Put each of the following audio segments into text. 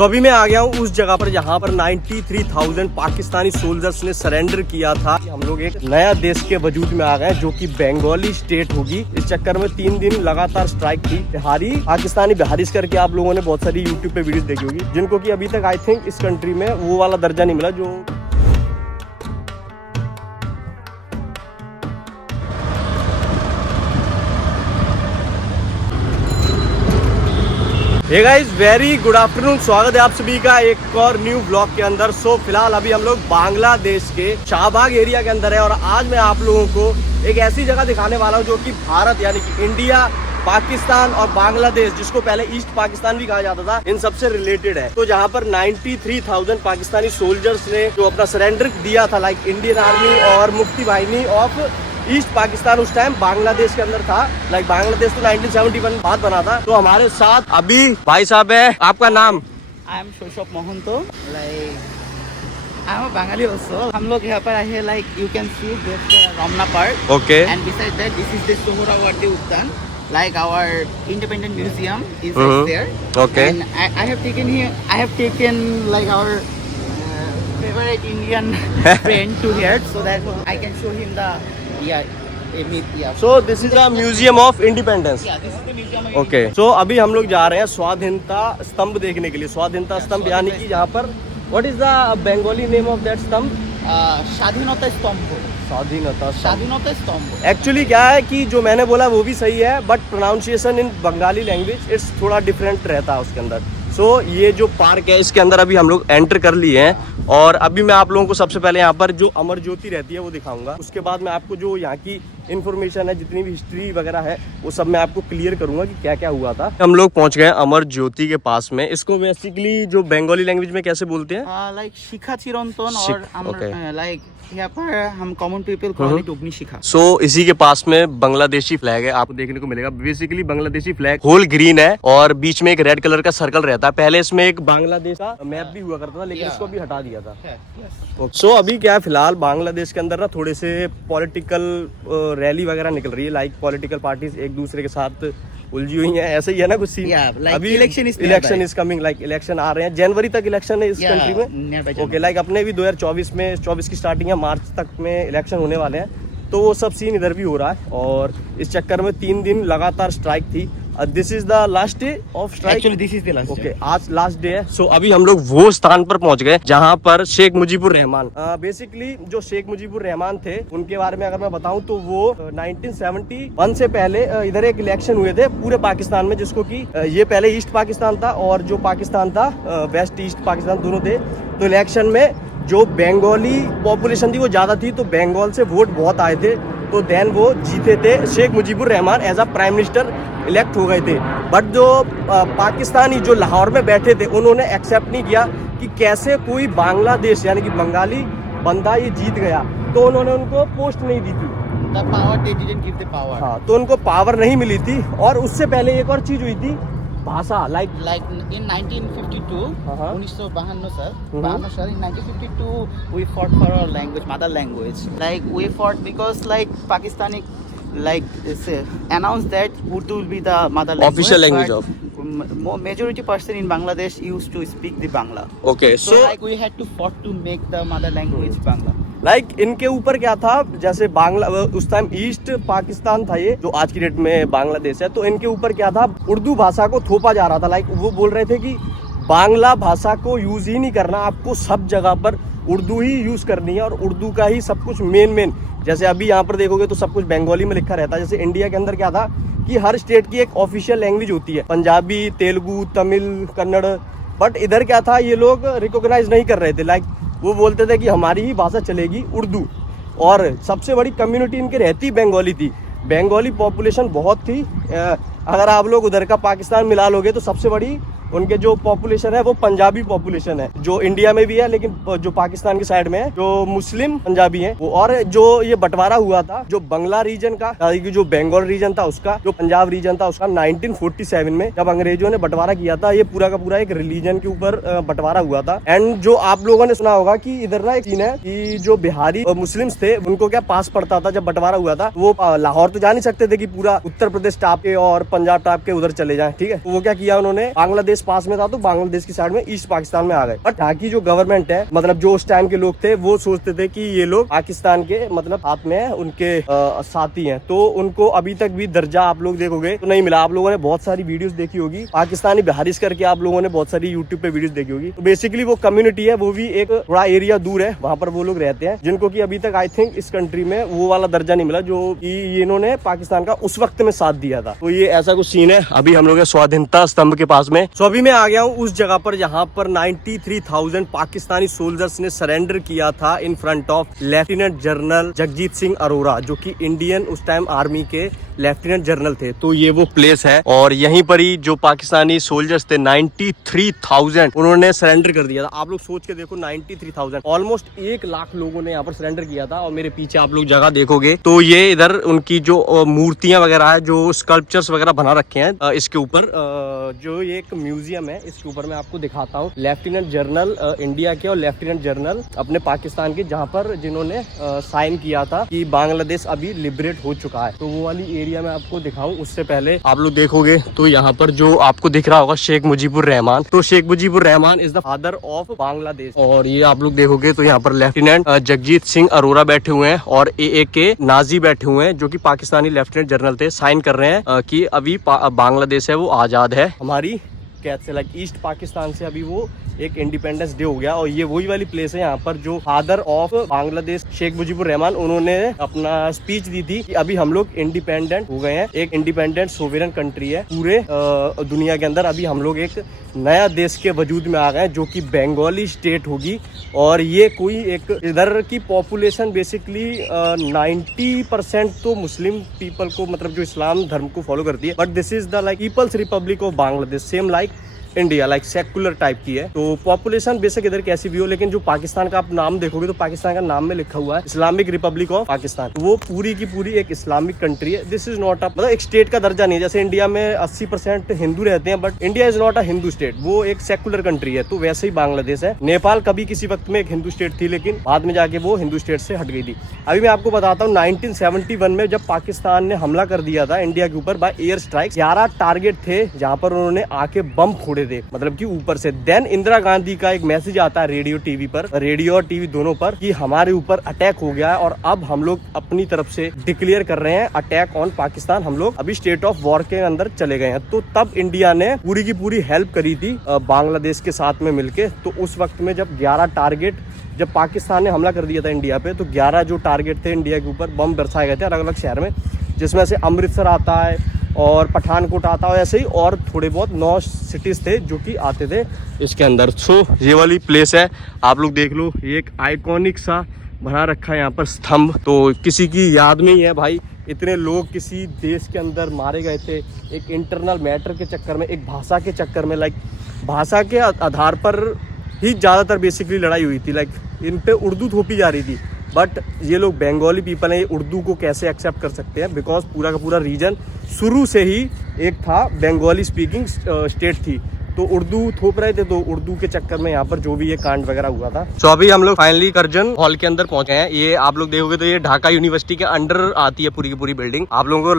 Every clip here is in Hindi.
तो अभी मैं आ गया हूँ उस जगह पर जहाँ पर 93,000 पाकिस्तानी सोल्जर्स ने सरेंडर किया था। हम लोग एक नया देश के वजूद में आ गए जो कि बंगाली स्टेट होगी। इस चक्कर में 3 दिन लगातार स्ट्राइक थी। बिहारी पाकिस्तानी बिहारिश करके आप लोगों ने बहुत सारी यूट्यूब पे वीडियो देखी होगी, जिनको कि अभी तक आई थिंक इस कंट्री में वो वाला दर्जा नहीं मिला जो hey guys, very good afternoon. स्वागत है आप सभी का एक और न्यू ब्लॉग के अंदर। फिलहाल अभी हम लोग बांग्लादेश के शाहबाग एरिया के अंदर है और आज मैं आप लोगों को एक ऐसी जगह दिखाने वाला हूं जो कि भारत यानी कि इंडिया, पाकिस्तान और बांग्लादेश, जिसको पहले ईस्ट पाकिस्तान भी कहा जाता था, इन सबसे रिलेटेड है। तो जहां पर 93,000 पाकिस्तानी सोल्जर्स ने जो अपना सरेंडर दिया था, लाइक इंडियन आर्मी और मुक्ति बाहिनी ऑफ ईस्ट पाकिस्तान, उस टाइम बांग्लादेश के अंदर था। लाइक बांग्लादेश तो 1971 बाद बना था। तो हमारे साथ अभी भाई साहब है। आपका नाम? I am Shoshop Mohanto, like I am a Bengali also. हम लोग यहाँ पर आए हैं, like you can see this Ramna park. Okay. And beside that this is the Suhrawardy Udyan, like our independent museum is there. Okay. And I have taken like our favorite Indian friend to here so that I can show him the So this is a museum of independence. Yeah, this is the museum of Okay. So अभी हम लोग जा रहे हैं स्वाधीनता स्तंभ देखने के लिए। स्वाधीनता स्तंभ यानी कि यहाँ पर what is the Bengali name of that स्तंभ? स्वाधीनता स्तंभ। स्वाधीनता स्तंभ। एक्चुअली क्या है कि जो मैंने बोला वो भी सही है, but pronunciation in Bengali language it's थोड़ा डिफरेंट रहता है उसके अंदर। ये जो पार्क है इसके अंदर अभी हम लोग एंटर कर लिए हैं और अभी मैं आप लोगों को सबसे पहले यहाँ पर जो अमर ज्योति रहती है वो दिखाऊंगा। उसके बाद मैं आपको जो यहाँ की इन्फॉर्मेशन है, जितनी भी हिस्ट्री वगैरह है, वो सब मैं आपको क्लियर करूंगा कि क्या क्या हुआ था। हम लोग पहुंच गए अमर ज्योति के पास में। इसको बेसिकली जो बंगाली लैंग्वेज में कैसे बोलते हैं? लाइक शिखा चिरंतन, और लाइक यहाँ पर हम कॉमन पीपल कॉल इट अग्निशिखा। इसी के पास में बांग्लादेशी फ्लैग है, आपको देखने को मिलेगा। Basically Bangladeshi flag whole green है और बीच में एक रेड कलर का सर्कल रहता है। पहले इसमें एक बांग्लादेश का मैप भी हुआ करता था, लेकिन इसको भी हटा दिया था। अभी क्या है, फिलहाल बांग्लादेश के अंदर ना थोड़े से पॉलिटिकल रैली वगैरह निकल रही है। लाइक पॉलिटिकल पार्टीज एक दूसरे के साथ उलझी हुई है, ऐसे ही है ना कुछ सीन। अभी election is coming, like election आ रहे हैं। जनवरी तक इलेक्शन है इस कंट्री में। ओके, लाइक अपने भी 2024 की स्टार्टिंग है, मार्च तक में इलेक्शन होने वाले हैं। तो वो सब सीन इधर भी हो रहा है और इस चक्कर में 3 दिन लगातार स्ट्राइक थी। This is the last day of strike. Actually this is the last. Okay, आज लास्ट डे है। अभी हम लोग वो स्थान पर पहुंच गए जहां पर शेख मुजीबुर रहमान, बेसिकली जो शेख मुजीबुर रहमान थे उनके बारे में अगर मैं बताऊं तो वो 1971 से पहले इधर एक इलेक्शन हुए थे पूरे पाकिस्तान में, जिसको कि ये पहले ईस्ट पाकिस्तान था और जो पाकिस्तान था वेस्ट ईस्ट पाकिस्तान दोनों थे। तो इलेक्शन में जो बंगाली पॉपुलेशन थी वो ज्यादा थी, तो बंगाल से वोट बहुत आए थे। तो देन वो जीते थे। Sheikh Mujibur Rahman as a prime minister elect हो गए थे। बट जो पाकिस्तानी जो लाहौर में बैठे थे उन्होंने एक्सेप्ट नहीं किया कि कैसे कोई बांग्लादेश यानी कि बंगाली बंदा ये जीत गया। तो उन्होंने उनको पोस्ट नहीं दी थी। The power, they didn't give the power. हाँ, तो उनको पावर नहीं मिली थी। और उससे पहले एक और चीज हुई थी, भाषा। Like in 1952, 1952 sir, in 1952 we fought for our language, mother language. Like we fought because like Pakistani announced that Urdu will be the mother language. Official language of. Majority person in Bangladesh used to speak the Bangla. Okay, so like we had to fought to make the mother language Bangla. Like इनके ऊपर क्या था, जैसे बांग्ला उस टाइम ईस्ट पाकिस्तान था ये, जो आज की डेट में बांग्लादेश है। तो इनके ऊपर क्या था, उर्दू भाषा को थोपा जा रहा था। लाइक वो बोल रहे थे कि बांग्ला भाषा को यूज ही नहीं करना, आपको सब जगह पर उर्दू ही यूज करनी है और उर्दू का ही सब कुछ मेन। जैसे अभी यहाँ पर देखोगे तो सब कुछ बंगाली में लिखा रहता है। जैसे इंडिया के अंदर क्या था कि हर स्टेट की एक ऑफिशियल लैंग्वेज होती है, पंजाबी, तेलुगु, तमिल, कन्नड़। बट इधर क्या था, ये लोग रिकॉग्नाइज नहीं कर रहे थे। लाइक वो बोलते थे कि हमारी ही भाषा चलेगी, उर्दू। और सबसे बड़ी कम्युनिटी इनके रहती बंगाली थी। बंगाली पॉपुलेशन बहुत थी। अगर आप लोग उधर का पाकिस्तान मिला लोगे तो सबसे बड़ी उनके जो पॉपुलेशन है वो पंजाबी पॉपुलेशन है, जो इंडिया में भी है लेकिन जो पाकिस्तान की साइड में है जो मुस्लिम पंजाबी है वो। और जो ये बंटवारा हुआ था जो बंगला रीजन का, जो बंगाल रीजन था उसका, जो पंजाब रीजन था उसका, 1947 में जब अंग्रेजों ने बंटवारा किया था, ये पूरा का पूरा एक रिलीजन के ऊपर बंटवारा हुआ था। एंड जो आप लोगों ने सुना होगा कि इधर ना एक सीन है कि जो बिहारी मुस्लिम्स थे उनको क्या पास पड़ता था जब बंटवारा हुआ था, वो लाहौर तो जा नहीं सकते थे कि पूरा उत्तर प्रदेश टाप के और पंजाब टाप के उधर चले जाएं, ठीक है। तो वो क्या किया उन्होंने, बांग्लादेश बांग्लादेश पास में था तो बांग्लादेश की साइड में ईस्ट पाकिस्तान में आ गए। बट यहाँ की जो गवर्नमेंट है, मतलब जो उस टाइम के लोग थे, वो सोचते थे कि ये लोग पाकिस्तान के मतलब हाथ में है, उनके साथी हैं, तो उनको अभी तक भी दर्जा आप लोग देखोगे तो नहीं मिला। आप लोगों ने बहुत सारी वीडियोस देखी होगी पाकिस्तानी बिहारिश करके, आप लोगों ने बहुत सारी यूट्यूब पे वीडियोस देखी होगी। तो बेसिकली वो कम्युनिटी है, वो भी एक थोड़ा एरिया दूर है, वहाँ पर वो लोग रहते हैं, जिनको की अभी तक आई थिंक इस कंट्री में वो वाला दर्जा नहीं मिला जो इन्होंने पाकिस्तान का उस वक्त में साथ दिया था। तो ये ऐसा कुछ सीन है। अभी हम लोग स्वाधीनता स्तंभ के पास में। तो अभी मैं आ गया हूँ उस जगह पर जहाँ पर 93,000 पाकिस्तानी सोल्जर्स ने सरेंडर किया था in front of lieutenant general Jagjit Singh Arora, जो कि इंडियन उस टाइम आर्मी के लेफ्टिनेंट जनरल थे। तो ये वो प्लेस है और यहीं पर ही जो पाकिस्तानी सोल्जर्स थे 93,000 उन्होंने सरेंडर कर दिया था। आप लोग सोच के देखो 93,000, ऑलमोस्ट 1 लाख लोगों ने यहाँ पर सरेंडर किया था। और मेरे पीछे आप लोग जगह देखोगे तो ये इधर उनकी जो मूर्तियां वगैरह है, जो स्कल्पचर्स वगैरह बना रखे हैं इसके ऊपर, जो ये एक म्यूजियम है, इसके ऊपर मैं आपको दिखाता हूँ लेफ्टिनेंट जनरल इंडिया के और लेफ्टिनेंट जनरल अपने पाकिस्तान के, जहाँ पर जिन्होंने साइन किया था कि बांग्लादेश अभी लिबरेट हो चुका है। तो वो वाली एरिया मैं आपको दिखाऊं उससे पहले आप लोग देखोगे तो यहाँ पर जो आपको दिख रहा होगा शेख मुजीबुर रहमान, तो Sheikh Mujibur Rahman is the father of Bangladesh. और ये आप लोग देखोगे तो यहाँ पर लेफ्टिनेंट जगजीत सिंह अरोरा बैठे हुए हैं और AAK नाजी बैठे हुए हैं, जो कि पाकिस्तानी लेफ्टिनेंट जनरल थे, साइन कर रहे हैं कि अभी बांग्लादेश है वो आजाद है हमारी कैद से, लाइक ईस्ट पाकिस्तान से अभी वो एक इंडिपेंडेंस डे हो गया। और ये वही वाली प्लेस है यहाँ पर जो फादर ऑफ बांग्लादेश शेख मुजीबुर रहमान, उन्होंने अपना स्पीच दी थी कि अभी हम लोग इंडिपेंडेंट हो गए हैं, एक इंडिपेंडेंट सोवेरन कंट्री है पूरे दुनिया के अंदर। अभी हम लोग एक नया देश के वजूद में आ गए जो कि बंगाली स्टेट होगी। और ये कोई एक इधर की पॉपुलेशन बेसिकली 90% तो मुस्लिम पीपल को, मतलब जो इस्लाम धर्म को फॉलो करती है, but this is the like people's republic of Bangladesh, same like India, like secular type की है। तो पॉपुलेशन बेसिक इधर कैसी भी हो, लेकिन जो पाकिस्तान का आप नाम देखोगे तो पाकिस्तान का नाम में लिखा हुआ है इस्लामिक रिपब्लिक ऑफ पाकिस्तान। वो पूरी की पूरी एक इस्लामिक कंट्री है। दिस इज नॉट अ, मतलब एक स्टेट का दर्जा नहीं है। जैसे इंडिया में 80% हिंदू रहते हैं, but India is not a Hindu state, वो एक सेकुलर कंट्री है। तो वैसे ही बांग्लादेश है। नेपाल कभी किसी वक्त में एक हिंदू स्टेट थी, लेकिन बाद में जाके वो हिंदू स्टेट से हट गई थी। अभी मैं आपको बताता हूँ 1971 में जब पाकिस्तान ने हमला कर दिया था इंडिया के ऊपर बाय एयर स्ट्राइक, 11 टारगेट थे जहाँ पर उन्होंने आके बम फोड़े थे, मतलब कि ऊपर से। देन इंदिरा गांधी का एक मैसेज आता है रेडियो टीवी पर, रेडियो और टीवी दोनों पर, कि हमारे ऊपर अटैक हो गया है और अब हम लोग अपनी तरफ से डिक्लेयर कर रहे हैं अटैक ऑन पाकिस्तान, हम लोग अभी स्टेट ऑफ वॉर के अंदर चले गए हैं। तो तब इंडिया ने पूरी की पूरी हेल्प करी थी बांग्लादेश के साथ में मिलके। तो उस वक्त में जब 11 टारगेट, जब पाकिस्तान ने हमला कर दिया था इंडिया पे, तो 11 जो टारगेट थे इंडिया के ऊपर बम बरसाए गए थे अलग अलग शहर में, जिसमें से अमृतसर आता है और पठानकोट आता है, ऐसे ही और थोड़े बहुत 9 सिटीज थे जो कि आते थे इसके अंदर। सो ये वाली प्लेस है, आप लोग देख लो, ये एक आइकॉनिक सा बना रखा है यहाँ पर स्तंभ। तो किसी की याद में ही है भाई, इतने लोग किसी देश के अंदर मारे गए थे एक इंटरनल मैटर के चक्कर में, एक भाषा के चक्कर में। लाइक भाषा के आधार पर ही ज़्यादातर बेसिकली लड़ाई हुई थी। लाइक इन पे उर्दू थोपी जा रही थी, बट ये लोग बंगाली पीपल हैं, उर्दू को कैसे एक्सेप्ट कर सकते हैं, बिकॉज पूरा का पूरा रीजन शुरू से ही एक था बंगाली स्पीकिंग स्टेट थी। तो उर्दू थोप रहे थे, तो उर्दू के चक्कर में यहाँ पर जो भी ये कांड वगैरह हुआ था। तो अभी हम लोग फाइनली करजन हॉल के अंदर पहुंचे हैं। ये आप लोग देखोगे तो ये ढाका यूनिवर्सिटी के अंडर आती है पूरी की पूरी बिल्डिंग। आप लोगों को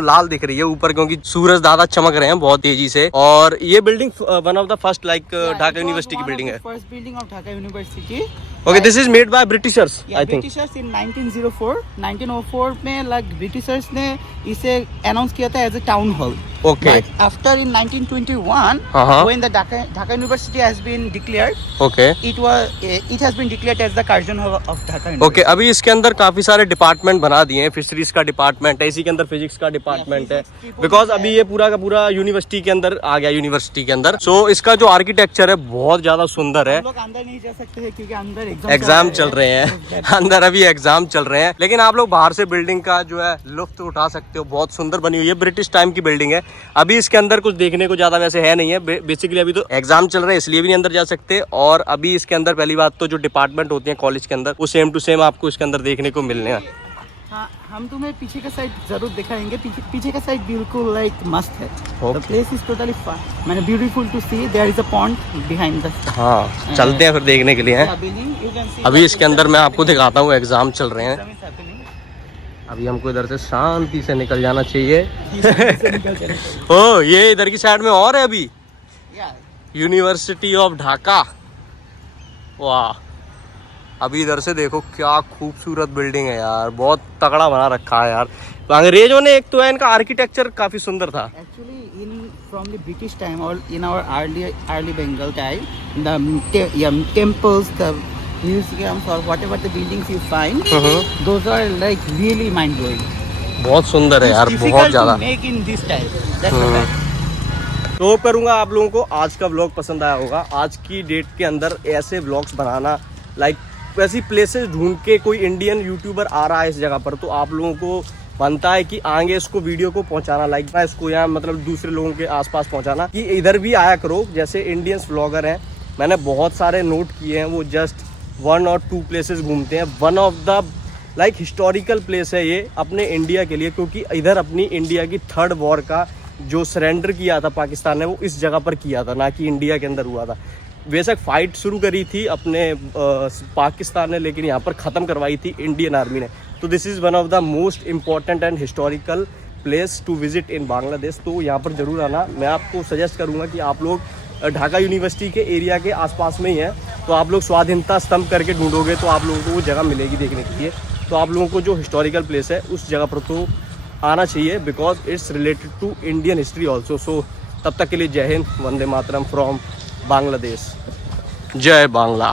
लाल दिख रही है ऊपर, क्योंकि सूरज दादा चमक रहे हैं बहुत तेजी से। और ये building one of the first like Dhaka university की बिल्डिंग है। First building of Dhaka university. Okay, this is made by Britishers I think. Britishers in 1904 में लाइक ब्रिटिशर्स ने इसे अनाउंस किया था as a town hall. Okay. But after in 1921, when the Dhaka University has been declared, okay, it has been declared as the Karjan Hall of Dhaka University. Okay, अभी इसके अंदर काफी सारे डिपार्टमेंट बना दिए हैं। फिशरीज का डिपार्टमेंट है, इसी के अंदर फिजिक्स का डिपार्टमेंट है, बिकॉज अभी ये पूरा का पूरा यूनिवर्सिटी के अंदर आ गया, यूनिवर्सिटी के अंदर। सो इसका जो आर्किटेक्चर है बहुत ज्यादा सुंदर है। हम लोग अंदर नहीं जा सकते हैं क्योंकि अंदर एग्जाम चल रहे हैं अंदर अभी एग्जाम चल रहे हैं, लेकिन आप लोग बाहर से बिल्डिंग का जो है लुत्फ उठा सकते हो। बहुत सुंदर बनी हुई है, ब्रिटिश टाइम की बिल्डिंग है। अभी इसके अंदर कुछ देखने को ज्यादा वैसे है नहीं है, बेसिकली अभी तो एग्जाम चल रहे हैं इसलिए भी नहीं अंदर जा सकते। और अभी इसके अंदर पहली बात तो जो डिपार्टमेंट होते हैं कॉलेज के अंदर, वो सेम टू सेम आपको इसके अंदर देखने को मिलने हैं। हाँ, हम तुम्हें पीछे का साइड जरूर दिखाएंगे। पीछे का साइड बिल्कुल लाइक मस्त है। The place is totally fun, मैंने beautiful to see. There is a pond behind the. हाँ, चलते हैं फिर देखने के लिए हैं। अभी इसके अंदर मैं आपको दिखाता हूँ, एग्जाम चल रहे हैं। अभी हमको इधर से शांति से निकल जाना चाहिए। ओ, ये इधर की साइड में और है अभी। University of Dhaka. वाह, अभी इधर से देखो क्या खूबसूरत बिल्डिंग है यार, बहुत तगड़ा बना रखा है यार। तो अंग्रेजों ने, एक तो है इनका आर्किटेक्चर काफी सुंदर था। Actually, in from the British time or in our early Bengal time, the temples, the museums or whatever the buildings you find, those are like really mind blowing. बहुत सुंदर है यार, बहुत ज्यादा। Make in this style. That's the fact. तो होप करूंगा आप लोगों को आज का व्लॉग पसंद आया होगा। आज की डेट के अंदर ऐसे व्लॉग्स बनाना, लाइक वैसी प्लेसेस ढूंढ के कोई इंडियन यूट्यूबर आ रहा है इस जगह पर, तो आप लोगों को बनता है कि आगे इसको वीडियो को पहुंचाना, लाइक इसको यहाँ मतलब दूसरे लोगों के आसपास पहुंचाना कि इधर भी आया करो। जैसे इंडियंस व्लॉगर हैं, मैंने बहुत सारे नोट किए हैं, वो जस्ट 1 और 2 प्लेसेस घूमते हैं। One of the like historical place है ये अपने इंडिया के लिए, क्योंकि इधर अपनी इंडिया की 3rd वॉर का जो सरेंडर किया था पाकिस्तान ने, वो इस जगह पर किया था, ना कि इंडिया के अंदर हुआ था। बेशक फाइट शुरू करी थी अपने पाकिस्तान ने, लेकिन यहाँ पर ख़त्म करवाई थी इंडियन आर्मी ने। तो this is one of the most important and historical place to visit in Bangladesh. तो यहाँ पर ज़रूर आना। मैं आपको सजेस्ट करूँगा कि आप लोग ढाका यूनिवर्सिटी के एरिया के आसपास में ही हैं, तो आप लोग स्वाधीनता स्तंभ करके ढूंढोगे तो आप लोगों को वो जगह मिलेगी देखने के लिए। तो आप लोगों को जो हिस्टोरिकल प्लेस है उस जगह पर तो आना चाहिए, because it's related to Indian history also. So तब तक के लिए जय हिंद, वंदे मातरम फ्रॉम बांग्लादेश। जय बांग्ला।